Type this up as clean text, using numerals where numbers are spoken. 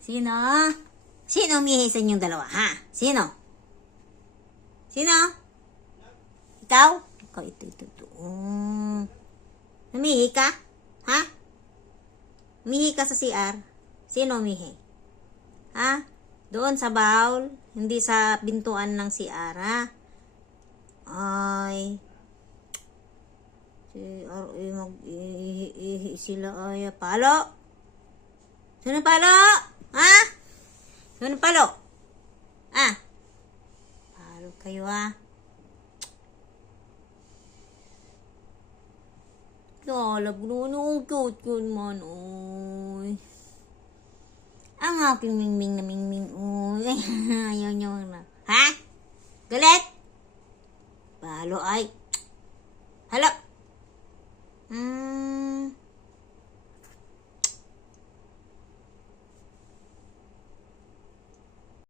Sino? Sino umihi sa inyong dalawa, ha? Sino? Sino? Ikaw? Ikaw, ito. Umihi ka? Ha? Umihi ka sa CR? Sino umihi? Ha? Doon sa bowl? Hindi sa bintuan ng CR, ha? Ay. CR, mag-ihi sila ay. Palo? Sino palo? Ha? Sino palo? Ah? Palo kayo, ha? Lalab naman ang cute yun man, oy. Ang aking mingming na mingming, oy. Ayaw niyo na. Ha? Galit?